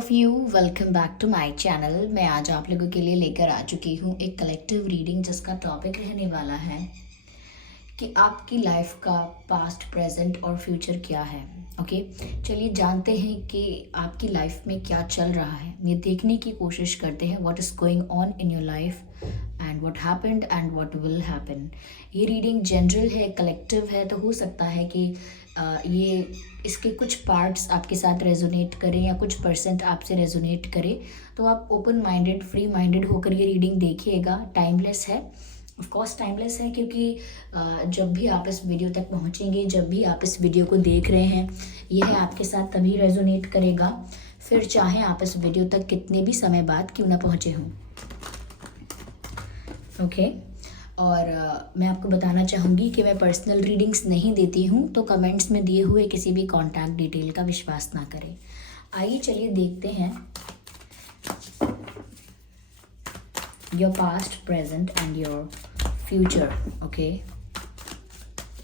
Of you, welcome back to my channel. मैं आज आप लोगों के लिए लेकर आ चुकी हूँ एक कलेक्टिव रीडिंग जिसका टॉपिक रहने वाला है कि आपकी लाइफ का पास्ट, प्रेजेंट और फ्यूचर क्या है। ओके, चलिए जानते हैं कि आपकी लाइफ में क्या चल रहा है। ये देखने की कोशिश करते हैं what is going on in your life and what happened and what will happen. ये रीडिंग जनरल है, कलेक्टिव है, तो हो सकता है कि ये इसके कुछ पार्ट्स आपके साथ रेजोनेट करें या कुछ परसेंट आपसे रेजोनेट करें। तो आप ओपन माइंडेड, फ्री माइंडेड होकर ये रीडिंग देखिएगा। टाइमलेस है, ऑफ कोर्स टाइमलेस है, क्योंकि जब भी आप इस वीडियो तक पहुंचेंगे, जब भी आप इस वीडियो को देख रहे हैं, यह आपके साथ तभी रेजोनेट करेगा, फिर चाहे आप इस वीडियो तक कितने भी समय बाद क्यों ना पहुंचे हों। ओके, और मैं आपको बताना चाहूँगी कि मैं पर्सनल रीडिंग्स नहीं देती हूँ, तो कमेंट्स में दिए हुए किसी भी कॉन्टैक्ट डिटेल का विश्वास ना करें। आइए चलिए देखते हैं your past, present and your future, okay,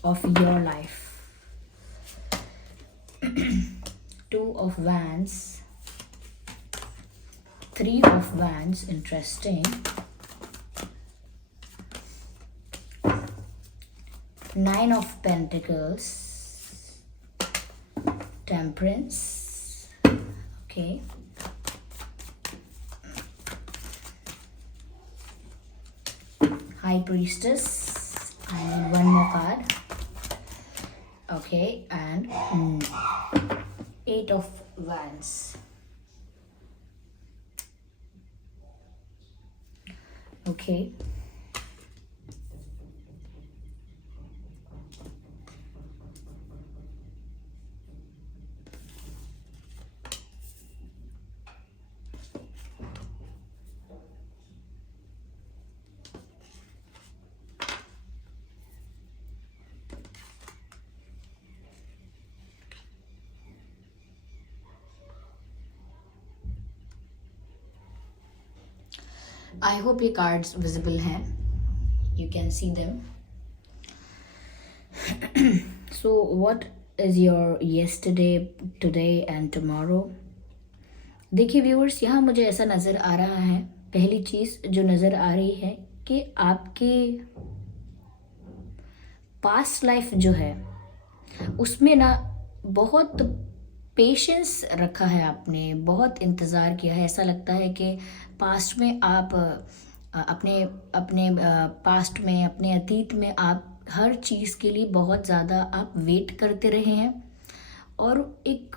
of your life. Two of wands, three of wands, interesting, Nine of Pentacles, Temperance, okay, High Priestess, I need one more card, okay, and Eight of Wands. Okay, I hope ये cards visible हैं, you can see them. So what is your yesterday, today and tomorrow? देखिए viewers, यहाँ मुझे ऐसा नज़र आ रहा है, पहली चीज़ जो नज़र आ रही है कि आपके पास्ट लाइफ जो है उसमें ना बहुत पेशेंस रखा है आपने, बहुत इंतज़ार किया है। ऐसा लगता है कि पास्ट में आप अपने अपने पास्ट में, अपने अतीत में आप हर चीज़ के लिए बहुत ज़्यादा आप वेट करते रहे हैं, और एक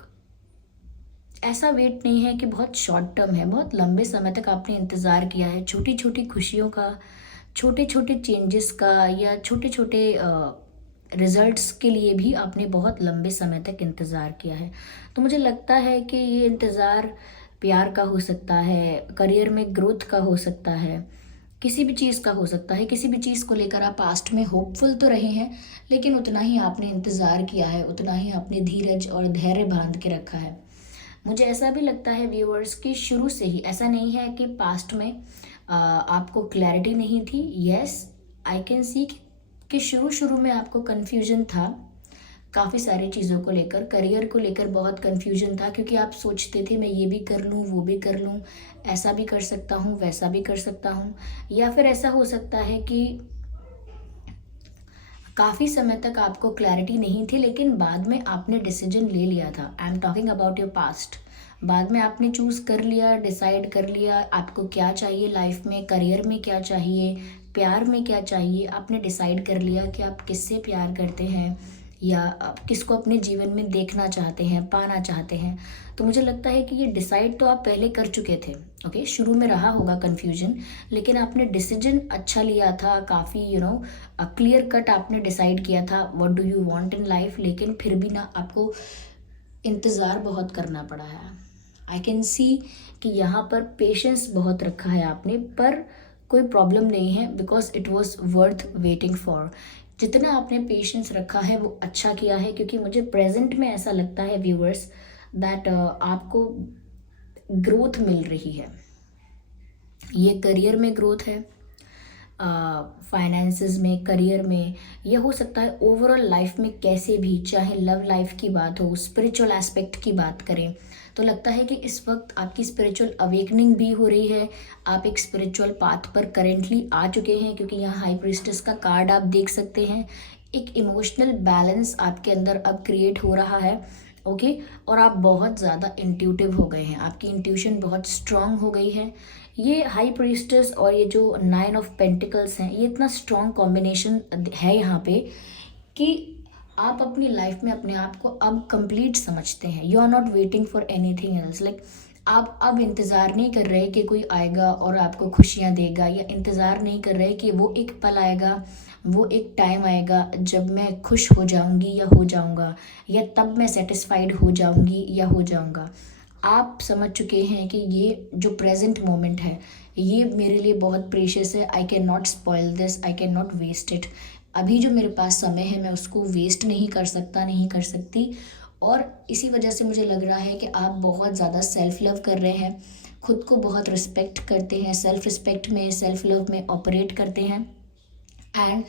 ऐसा वेट नहीं है कि बहुत शॉर्ट टर्म है, बहुत लंबे समय तक आपने इंतज़ार किया है, छोटी छोटी खुशियों का, छोटे छोटे चेंजेस का, या छोटे छोटे रिजल्ट्स के लिए भी आपने बहुत लंबे समय तक इंतज़ार किया है। तो मुझे लगता है कि ये इंतज़ार प्यार का हो सकता है, करियर में ग्रोथ का हो सकता है, किसी भी चीज़ का हो सकता है। किसी भी चीज़ को लेकर आप पास्ट में होपफुल तो रहे हैं, लेकिन उतना ही आपने इंतज़ार किया है, उतना ही आपने धीरज और धैर्य बांध के रखा है। मुझे ऐसा भी लगता है व्यूअर्स कि शुरू से ही, ऐसा नहीं है कि पास्ट में आपको क्लैरिटी नहीं थी। यस, आई कैन सी कि शुरू शुरू में आपको कन्फ्यूजन था काफ़ी सारी चीज़ों को लेकर, करियर को लेकर बहुत कन्फ्यूजन था, क्योंकि आप सोचते थे मैं ये भी कर लूँ, वो भी कर लूँ, ऐसा भी कर सकता हूँ, वैसा भी कर सकता हूँ। या फिर ऐसा हो सकता है कि काफ़ी समय तक आपको क्लैरिटी नहीं थी, लेकिन बाद में आपने डिसीजन ले लिया था। I am talking about your past. बाद में आपने चूज़ कर लिया, डिसाइड कर लिया आपको क्या चाहिए लाइफ में, करियर में क्या चाहिए, प्यार में क्या चाहिए। आपने डिसाइड कर लिया कि आप किससे प्यार करते हैं, या आप किसको अपने जीवन में देखना चाहते हैं, पाना चाहते हैं। तो मुझे लगता है कि ये डिसाइड तो आप पहले कर चुके थे। ओके, शुरू में रहा होगा कन्फ्यूजन, लेकिन आपने डिसीजन अच्छा लिया था, काफ़ी क्लियर कट आपने डिसाइड किया था what do you want in life. लेकिन फिर भी ना आपको इंतज़ार बहुत करना पड़ा है। आई कैन सी कि यहाँ पर पेशेंस बहुत रखा है आपने, पर कोई प्रॉब्लम नहीं है, because it was worth waiting for. जितना आपने पेशेंस रखा है वो अच्छा किया है, क्योंकि मुझे प्रेजेंट में ऐसा लगता है व्यूअर्स दैट आपको ग्रोथ मिल रही है। ये करियर में ग्रोथ है, फाइनेंसेस में, करियर में, यह हो सकता है ओवरऑल लाइफ में कैसे भी, चाहे लव लाइफ की बात हो, स्पिरिचुअल एस्पेक्ट की बात करें, तो लगता है कि इस वक्त आपकी स्पिरिचुअल अवेकनिंग भी हो रही है, आप एक स्पिरिचुअल पाथ पर करेंटली आ चुके हैं, क्योंकि यहाँ हाई प्रीस्टेस का कार्ड आप देख सकते हैं। एक इमोशनल बैलेंस आपके अंदर अब क्रिएट हो रहा है, ओके। और आप बहुत ज़्यादा इंट्यूटिव हो गए हैं, आपकी इंट्यूशन बहुत स्ट्रांग हो गई है। ये हाई प्रीस्टेस और ये जो 9 ऑफ पेंटिकल्स हैं, ये इतना स्ट्रांग कॉम्बिनेशन है यहाँ पे कि आप अपनी लाइफ में अपने आप को अब कंप्लीट समझते हैं। You are not waiting for anything else, like आप अब इंतज़ार नहीं कर रहे कि कोई आएगा और आपको खुशियाँ देगा, या इंतज़ार नहीं कर रहे कि वो एक पल आएगा, वो एक टाइम आएगा जब मैं खुश हो जाऊंगी या हो जाऊंगा, या तब मैं सेटिस्फाइड हो जाऊंगी या हो जाऊंगा। आप समझ चुके हैं कि ये जो प्रेजेंट मोमेंट है ये मेरे लिए बहुत प्रेशियस है। I can not spoil this, I can not waste it. अभी जो मेरे पास समय है मैं उसको वेस्ट नहीं कर सकता, नहीं कर सकती। और इसी वजह से मुझे लग रहा है कि आप बहुत ज़्यादा सेल्फ लव कर रहे हैं, खुद को बहुत रिस्पेक्ट करते हैं, सेल्फ रिस्पेक्ट में, सेल्फ लव में ऑपरेट करते हैं। And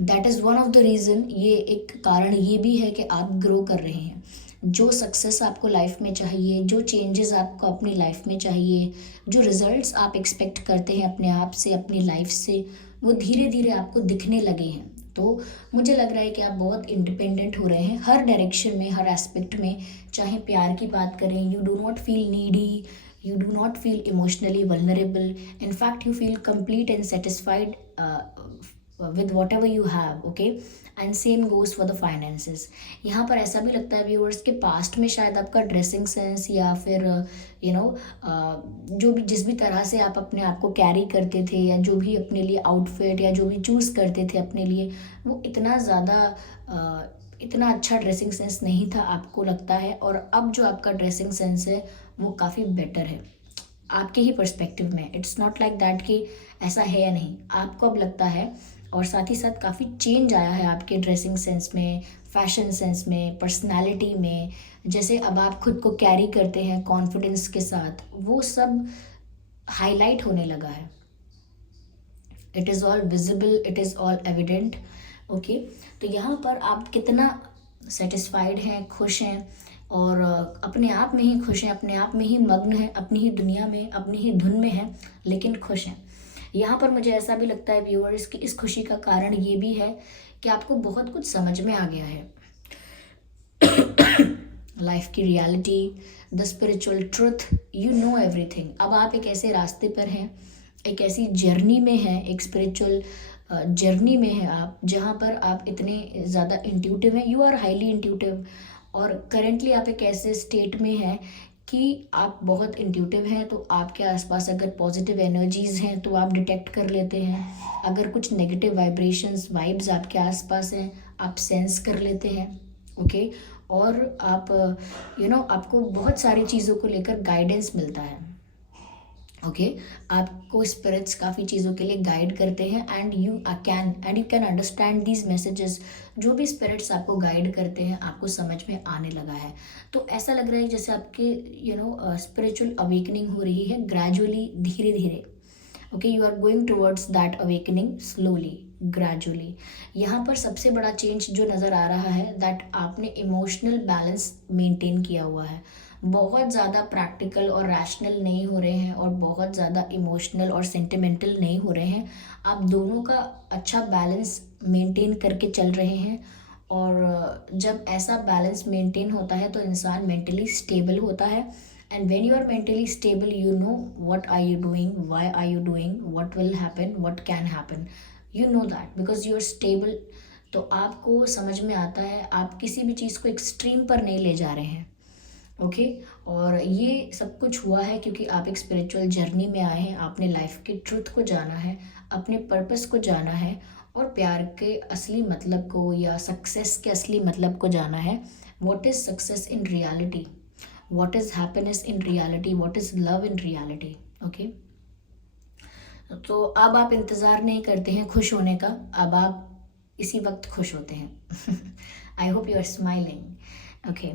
that is one of the reason, ये एक कारण ये भी है कि आप ग्रो कर रहे हैं। जो सक्सेस आपको लाइफ में चाहिए, जो चेंजेस आपको अपनी लाइफ में चाहिए, जो रिजल्ट्स आप एक्सपेक्ट करते हैं अपने आप से, अपनी लाइफ से, वो धीरे धीरे आपको दिखने लगे हैं। तो मुझे लग रहा है कि आप बहुत इंडिपेंडेंट हो रहे हैं हर डायरेक्शन में, हर एस्पेक्ट में। चाहे प्यार की बात करें, you do not feel needy, you do not feel emotionally vulnerable. In fact, you feel complete and satisfied with whatever you have, okay? And same goes for the finances. यहाँ पर ऐसा भी लगता है व्यूअर्स के पास्ट में शायद आपका ड्रेसिंग सेंस या फिर यू नो जो भी जिस भी तरह से आप अपने आप को कैरी करते थे, या जो भी अपने लिए आउटफिट या जो भी चूज़ करते थे अपने लिए, वो इतना ज़्यादा इतना अच्छा ड्रेसिंग सेंस नहीं था आपको लगता है। और अब जो आपका ड्रेसिंग सेंस है वो काफ़ी बेटर है आपके ही पर्सपेक्टिव में। इट्स नॉट लाइक दैट कि ऐसा है या नहीं, आपको अब लगता है। और साथ ही साथ काफ़ी चेंज आया है आपके ड्रेसिंग सेंस में, फैशन सेंस में, पर्सनालिटी में। जैसे अब आप खुद को कैरी करते हैं कॉन्फिडेंस के साथ, वो सब हाईलाइट होने लगा है। It is all visible, it is all evident, okay. तो यहाँ पर आप कितना सेटिस्फाइड हैं, खुश हैं, और अपने आप में ही खुश हैं, अपने आप में ही मग्न हैं, अपनी ही दुनिया में, अपनी ही धुन में हैं, लेकिन खुश हैं। यहाँ पर मुझे ऐसा भी लगता है व्यूअर्स कि इस खुशी का कारण ये भी है कि आपको बहुत कुछ समझ में आ गया है। लाइफ की reality, the spiritual truth, you know everything. अब आप एक ऐसे रास्ते पर हैं, एक ऐसी जर्नी में हैं, एक स्पिरिचुअल जर्नी में हैं आप, जहाँ पर आप इतने ज़्यादा इंट्यूटिव हैं, यू आर हाईली इंट्यूटिव। और करेंटली आप एक ऐसे स्टेट में हैं कि आप बहुत इंट्यूटिव हैं, तो आपके आसपास अगर पॉजिटिव एनर्जीज़ हैं तो आप डिटेक्ट कर लेते हैं। अगर कुछ नेगेटिव वाइब्रेशंस, वाइब्स आपके आसपास हैं, आप सेंस कर लेते हैं, ओके। और आप आपको बहुत सारी चीज़ों को लेकर गाइडेंस मिलता है, ओके। आपको स्पिरिट्स काफ़ी चीज़ों के लिए गाइड करते हैं, and you can understand these messages. जो भी स्पिरिट्स आपको गाइड करते हैं आपको समझ में आने लगा है। तो ऐसा लग रहा है जैसे आपके स्पिरिचुअल अवेकनिंग हो रही है ग्रेजुअली, धीरे धीरे, okay. You are going towards that awakening slowly, gradually. यहाँ पर सबसे बड़ा चेंज जो नज़र आ रहा है दैट आपने इमोशनल बैलेंस मेंटेन किया हुआ है। बहुत ज़्यादा प्रैक्टिकल और रैशनल नहीं हो रहे हैं, और बहुत ज़्यादा इमोशनल और सेंटिमेंटल नहीं हो रहे हैं। आप दोनों का अच्छा बैलेंस मेंटेन करके चल रहे हैं। और जब ऐसा बैलेंस मेंटेन होता है तो इंसान मेंटली स्टेबल होता है। And when you are mentally stable, you know what are you doing, why are you doing, what will happen, what can happen, you know that because you are stable. तो आपको समझ में आता है, आप किसी भी चीज़ को एक्सट्रीम पर नहीं ले जा रहे हैं, ओके। और ये सब कुछ हुआ है क्योंकि आप एक स्पिरिचुअल जर्नी में आए हैं, आपने लाइफ के ट्रुथ को जाना है, अपने पर्पस को जाना है, और प्यार के असली मतलब को या सक्सेस के असली मतलब को जाना है। What is success in reality, what is happiness in reality, what is love in reality, okay. तो अब आप इंतज़ार नहीं करते हैं खुश होने का, अब आप इसी वक्त खुश होते हैं। I hope you are smiling, okay.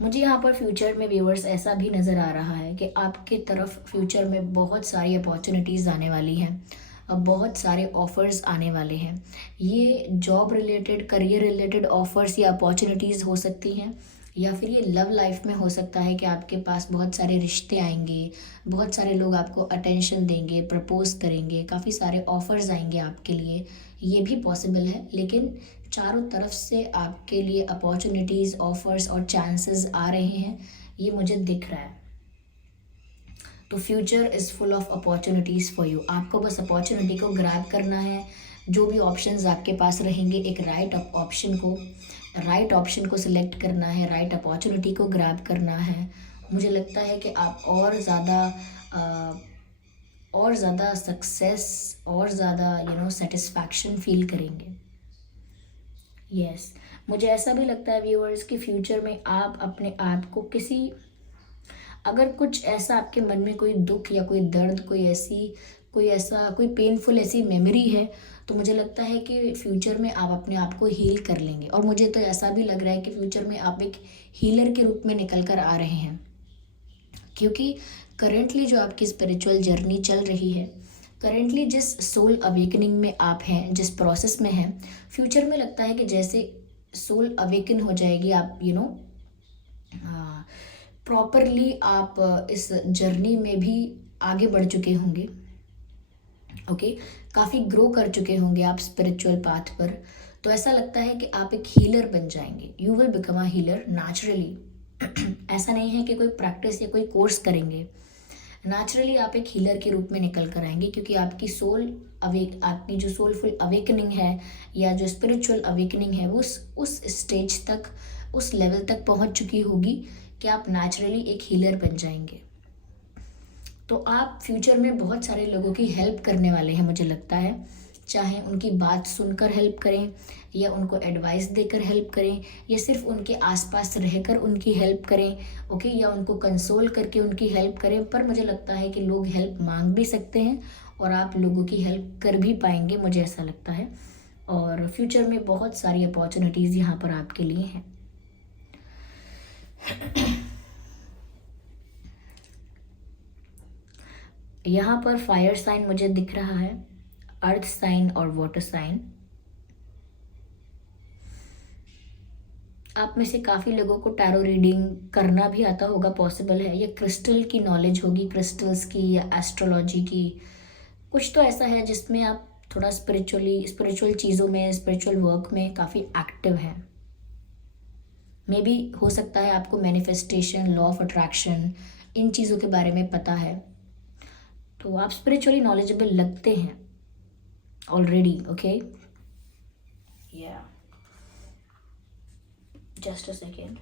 मुझे यहाँ पर फ्यूचर में व्यूअर्स ऐसा भी नज़र आ रहा है कि आपके तरफ फ्यूचर में बहुत सारी अपॉर्चुनिटीज़ आने वाली हैं, अब बहुत सारे ऑफ़र्स आने वाले हैं। ये job related, career related offers या अपॉर्चुनिटीज़ हो सकती हैं, या फिर ये लव लाइफ में हो सकता है कि आपके पास बहुत सारे रिश्ते आएंगे, बहुत सारे लोग आपको अटेंशन देंगे, प्रपोज करेंगे, काफ़ी सारे ऑफर्स आएंगे आपके लिए, ये भी पॉसिबल है। लेकिन चारों तरफ से आपके लिए अपॉर्चुनिटीज़, ऑफर्स और चांसेस आ रहे हैं, ये मुझे दिख रहा है। तो future is full of opportunities for you. आपको बस अपॉर्चुनिटी को ग्रैब करना है। जो भी ऑप्शंस आपके पास रहेंगे, एक राइट ऑप्शन को सिलेक्ट करना है, राइट अपॉर्चुनिटी को ग्रैब करना है। मुझे लगता है कि आप और ज़्यादा सक्सेस, और ज़्यादा सेटिस्फैक्शन फील करेंगे। यस, मुझे ऐसा भी लगता है व्यूअर्स कि फ्यूचर में आप अपने आप को अगर कुछ ऐसा आपके मन में कोई दुख या कोई दर्द, कोई पेनफुल ऐसी मेमोरी है, तो मुझे लगता है कि फ्यूचर में आप अपने आप को हील कर लेंगे। और मुझे तो ऐसा भी लग रहा है कि फ्यूचर में आप एक हीलर के रूप में निकल कर आ रहे हैं, क्योंकि करेंटली जो आपकी स्पिरिचुअल जर्नी चल रही है, करेंटली जिस सोल अवेकनिंग में आप हैं, जिस प्रोसेस में हैं, फ्यूचर में लगता है कि जैसे सोल अवेकन हो जाएगी, आप प्रॉपरली आप इस जर्नी में भी आगे बढ़ चुके होंगे। ओके, काफ़ी ग्रो कर चुके होंगे आप स्पिरिचुअल पाथ पर। तो ऐसा लगता है कि आप एक हीलर बन जाएंगे। You will become a healer naturally. ऐसा नहीं है कि कोई प्रैक्टिस या कोई कोर्स करेंगे, नेचुरली आप एक हीलर के रूप में निकल कर आएंगे, क्योंकि आपकी जो सोलफुल अवेकनिंग है या जो स्पिरिचुअल अवेकनिंग है, वो उस स्टेज तक, उस लेवल तक पहुंच चुकी होगी कि आप नेचुरली एक हीलर बन जाएंगे। तो आप फ्यूचर में बहुत सारे लोगों की हेल्प करने वाले हैं, मुझे लगता है। चाहे उनकी बात सुनकर हेल्प करें, या उनको एडवाइस देकर हेल्प करें, या सिर्फ उनके आसपास रहकर उनकी हेल्प करें, ओके, या उनको कंसोल करके उनकी हेल्प करें। पर मुझे लगता है कि लोग हेल्प मांग भी सकते हैं और आप लोगों की हेल्प कर भी पाएंगे, मुझे ऐसा लगता है। और फ्यूचर में बहुत सारी अपॉर्चुनिटीज़ यहाँ पर आपके लिए हैं। यहाँ पर फायर साइन मुझे दिख रहा है, अर्थ साइन और वाटर साइन। आप में से काफ़ी लोगों को टैरो रीडिंग करना भी आता होगा, पॉसिबल है, या क्रिस्टल की नॉलेज होगी, क्रिस्टल्स की या एस्ट्रोलॉजी की। कुछ तो ऐसा है जिसमें आप थोड़ा स्पिरिचुअल चीज़ों में, स्पिरिचुअल वर्क में काफ़ी एक्टिव हैं। मे बी हो सकता है आपको मैनिफेस्टेशन, लॉ ऑफ अट्रैक्शन, इन चीज़ों के बारे में पता है, तो आप स्पिरिचुअली नॉलेजेबल लगते हैं ऑलरेडी। ओके, या जस्ट अ सेकेंड।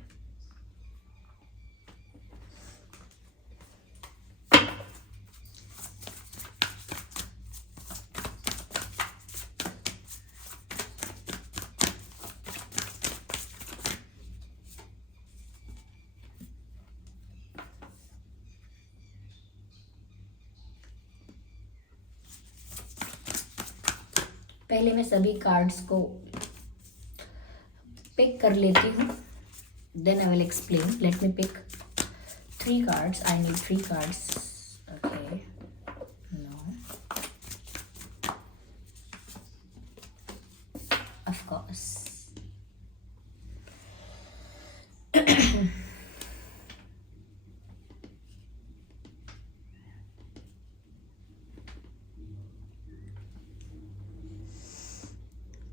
पहले मैं सभी कार्ड्स को पिक कर लेती हूँ, then I will explain. Let me pick 3 cards. I need 3 cards. Okay, no, of course.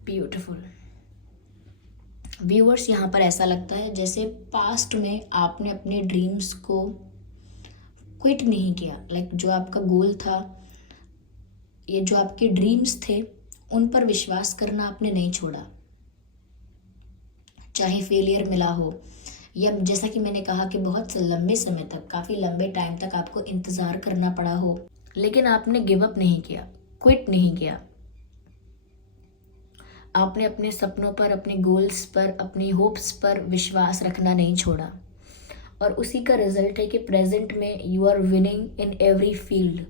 Beautiful. Viewers, यहाँ पर ऐसा लगता है जैसे पास्ट में आपने अपने ड्रीम्स को क्विट नहीं किया। जो आपका गोल था, ये जो आपके ड्रीम्स थे, उन पर विश्वास करना आपने नहीं छोड़ा। चाहे फेलियर मिला हो, या जैसा कि मैंने कहा कि बहुत लंबे समय तक, काफ़ी लंबे टाइम तक आपको इंतज़ार करना पड़ा हो, लेकिन आपने गिव अप नहीं किया, क्विट नहीं किया। आपने अपने सपनों पर, अपने गोल्स पर, अपनी होप्स पर विश्वास रखना नहीं छोड़ा, और उसी का रिजल्ट है कि प्रेजेंट में you are winning in every field.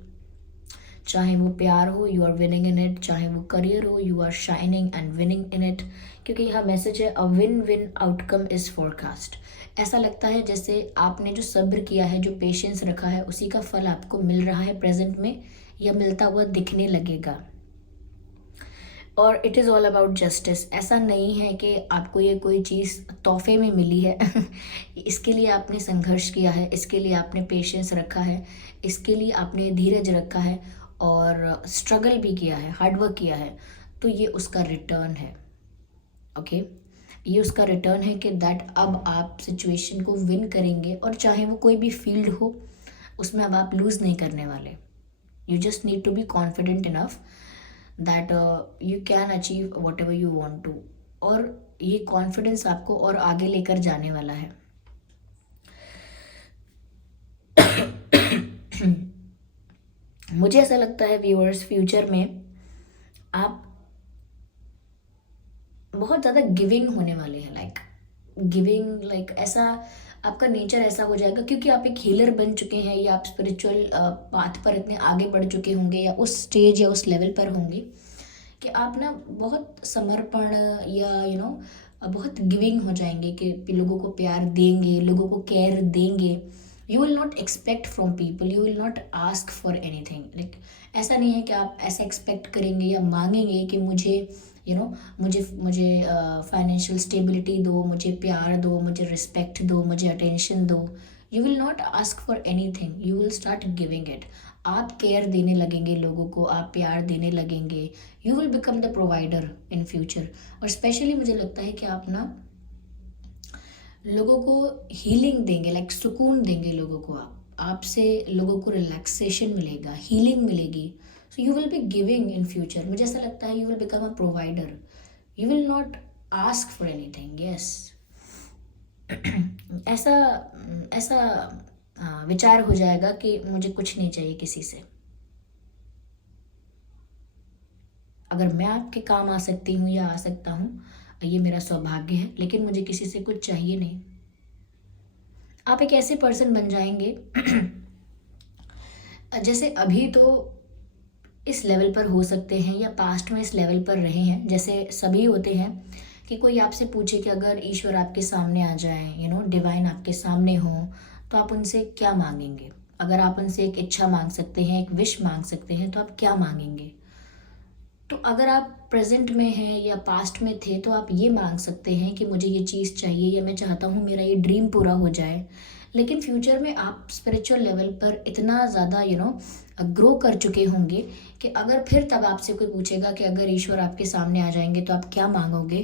चाहे वो प्यार हो, you are winning in it, चाहे वो करियर हो, you are shining and winning in it. क्योंकि यहाँ मैसेज है, a win win outcome is forecast. ऐसा लगता है जैसे आपने जो सब्र किया है, जो पेशेंस रखा है, उसी का फल आपको मिल रहा है प्रेजेंट में, या मिलता हुआ दिखने लगेगा। और it is all about justice. ऐसा नहीं है कि आपको ये कोई चीज़ तोहफे में मिली है इसके लिए आपने संघर्ष किया है, इसके लिए आपने पेशेंस रखा है, इसके लिए आपने धीरज रखा है और स्ट्रगल भी किया है, हार्ड वर्क किया है, तो ये उसका रिटर्न है। ओके, ये उसका रिटर्न है कि दैट अब आप सिचुएशन को विन करेंगे, और चाहे वो कोई भी फील्ड हो उसमें अब आप लूज़ नहीं करने वाले। You just need to be confident enough that you can achieve whatever you want to, और ये कॉन्फिडेंस आपको और आगे लेकर जाने वाला है। मुझे ऐसा लगता है व्यूअर्स, फ्यूचर में आप बहुत ज़्यादा गिविंग होने वाले हैं, लाइक गिविंग, लाइक ऐसा आपका नेचर ऐसा हो जाएगा, क्योंकि आप एक हीलर बन चुके हैं या आप स्पिरिचुअल पाथ पर इतने आगे बढ़ चुके होंगे या उस स्टेज या उस लेवल पर होंगे कि आप ना बहुत समर्पण या बहुत गिविंग हो जाएंगे कि लोगों को प्यार देंगे, लोगों को केयर देंगे। You will not expect from people, you will not ask for anything. Like ऐसा नहीं है कि आप ऐसा एक्सपेक्ट करेंगे या मांगेंगे कि मुझे मुझे मुझे फाइनेंशियल स्टेबिलिटी दो, मुझे प्यार दो, मुझे रिस्पेक्ट दो, मुझे अटेंशन दो। You will not ask for anything, you will start giving it. आप केयर देने लगेंगे लोगों को, आप प्यार देने लगेंगे, you will become the provider in future. और स्पेशली मुझे लगता है कि आप ना लोगों को हीलिंग देंगे, लाइक सुकून देंगे लोगों को, आप आपसे लोगों को रिलैक्सेशन मिलेगा, हीलिंग मिलेगी। So you will be giving in future. मुझे ऐसा लगता है you will become a provider, you will not ask for anything. Yes, ऐसा ऐसा विचार हो जाएगा कि मुझे कुछ नहीं चाहिए किसी से। अगर मैं आपके काम आ सकती हूँ या आ सकता हूँ, ये मेरा सौभाग्य है, लेकिन मुझे किसी से कुछ चाहिए नहीं। आप एक ऐसे पर्सन बन जाएंगे जैसे अभी तो इस लेवल पर हो सकते हैं या पास्ट में इस लेवल पर रहे हैं, जैसे सभी होते हैं कि कोई आपसे पूछे कि अगर ईश्वर आपके सामने आ जाए, डिवाइन आपके सामने हो, तो आप उनसे क्या मांगेंगे? अगर आप उनसे एक इच्छा मांग सकते हैं, एक विश मांग सकते हैं, तो आप क्या मांगेंगे? तो अगर आप प्रेजेंट में हैं या पास्ट में थे, तो आप ये मांग सकते हैं कि मुझे ये चीज़ चाहिए या मैं चाहता हूँ मेरा ये ड्रीम पूरा हो जाए। लेकिन फ्यूचर में आप स्पिरिचुअल लेवल पर इतना ज़्यादा ग्रो कर चुके होंगे कि अगर फिर तब आपसे कोई पूछेगा कि अगर ईश्वर आपके सामने आ जाएंगे तो आप क्या मांगोगे,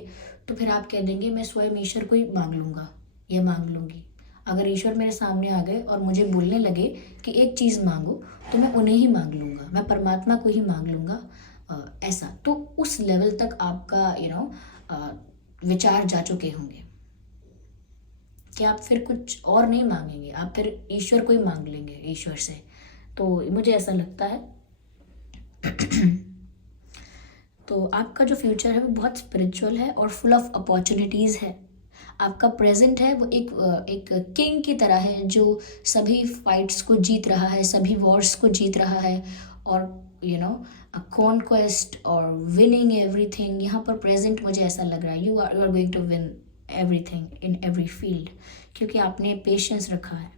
तो फिर आप कह देंगे मैं स्वयं ईश्वर को ही मांग लूँगा या मांग लूँगी। अगर ईश्वर मेरे सामने आ गए और मुझे बोलने लगे कि एक चीज़ मांगो, तो मैं उन्हें ही मांग लूँगा, मैं परमात्मा को ही मांग लूँगा। ऐसा तो उस लेवल तक आपका विचार जा चुके होंगे कि आप फिर कुछ और नहीं मांगेंगे, आप फिर ईश्वर को ही मांग लेंगे, ईश्वर से। तो मुझे ऐसा लगता है तो आपका जो फ्यूचर है वो बहुत स्पिरिचुअल है और फुल ऑफ अपॉर्चुनिटीज़ है। आपका प्रेजेंट है वो एक किंग की तरह है जो सभी फाइट्स को जीत रहा है, सभी वॉर्स को जीत रहा है, और कॉन्क्वेस्ट और विनिंग एवरीथिंग। यहाँ पर प्रेजेंट मुझे ऐसा लग रहा है you are going to win everything in every field, क्योंकि आपने पेशेंस रखा है।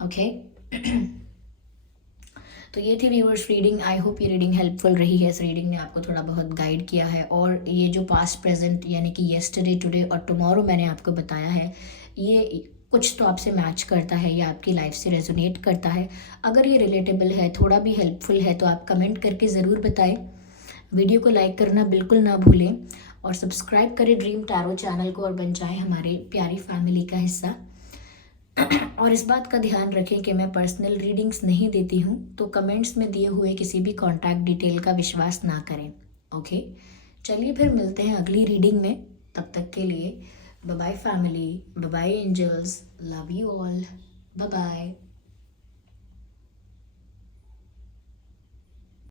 ओके तो ये थी व्यूअर्स रीडिंग। आई होप ये रीडिंग हेल्पफुल रही है। इस रीडिंग ने आपको थोड़ा बहुत गाइड किया है, और ये जो पास्ट प्रेजेंट यानी कि येस्टरडे, टुडे और टुमारो मैंने आपको बताया है, ये कुछ तो आपसे मैच करता है या आपकी लाइफ से रेजोनेट करता है। अगर ये रिलेटेबल है, थोड़ा भी हेल्पफुल है, तो आप कमेंट करके ज़रूर बताएं। वीडियो को लाइक करना बिल्कुल ना भूलें, और सब्सक्राइब करें ड्रीम टैरो चैनल को और बन जाएं हमारे प्यारी फैमिली का हिस्सा। और इस बात का ध्यान रखें कि मैं पर्सनल रीडिंग्स नहीं देती हूँ, तो कमेंट्स में दिए हुए किसी भी कॉन्टैक्ट डिटेल का विश्वास ना करें। ओके, चलिए फिर मिलते हैं अगली रीडिंग में। तब तक के लिए bye bye family, bye bye angels, love you all, bye bye.